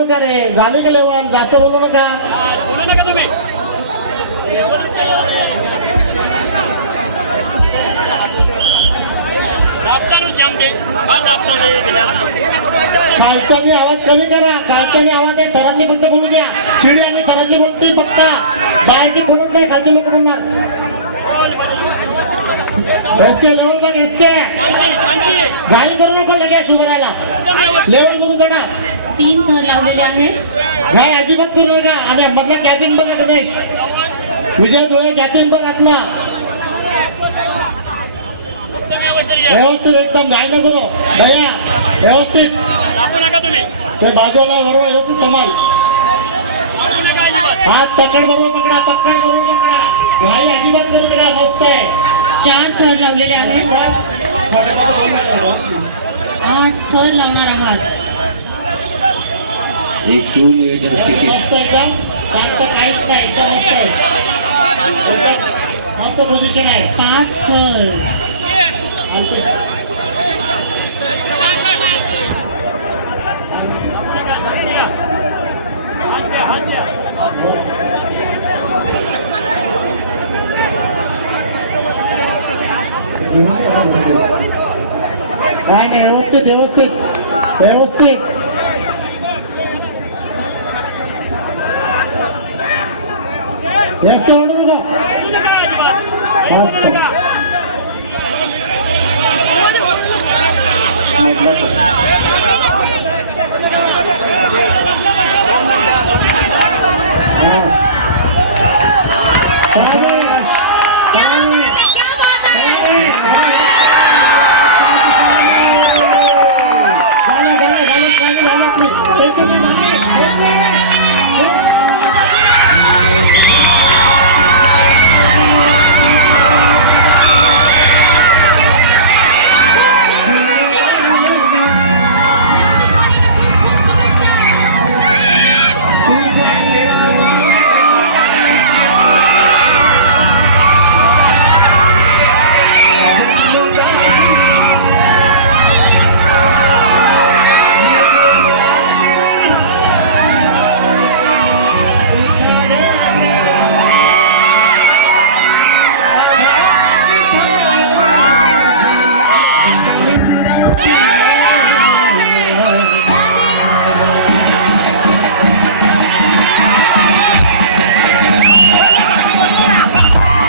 नका रे, झाली का लेवल? जास्त बोलू नका. बोलू नका तुम्ही. खालच्यानी आवाज कमी करा. खालच्यानी आवाज आहे. थरातली फक्त बोलू द्या. शिडी आणि थरातली बोलते फक्त. बाहेरची बोलत नाही. खालचे लोक बोलणार. एसके लेवल बघ. एसके घाई करू नको लगेच उभं राहायला. लेवल बघून जोडा. 3 थर लावलेले आहेत. घाई अजिबात करू नका. आणि मधला कॅपिंग बघ गणेश. विजय डोळे कॅपिंग बघ आतला. व्यवस्थित एकदम घाई न करू. दया व्यवस्थित. ते बाजूला बरोबर व्यवस्थित संभाल. हात पकड बरोबर पकडा. पकड बरोबर पकडा. घाई अजिबात करू नका. मस्त आहे. 4 थर लावलेले आहेत. 8 थर लावणार आहात. एक सुनियोजन स्थिती. मस्त एकदम शांत. काहीच नाही. एकदम मस्त आहे. एकदम मस्त पोझिशन आहे. 5 थर. काय नाही. व्यवस्थित व्यवस्थित व्यवस्थित. जास्त ओढू नका. मस्त.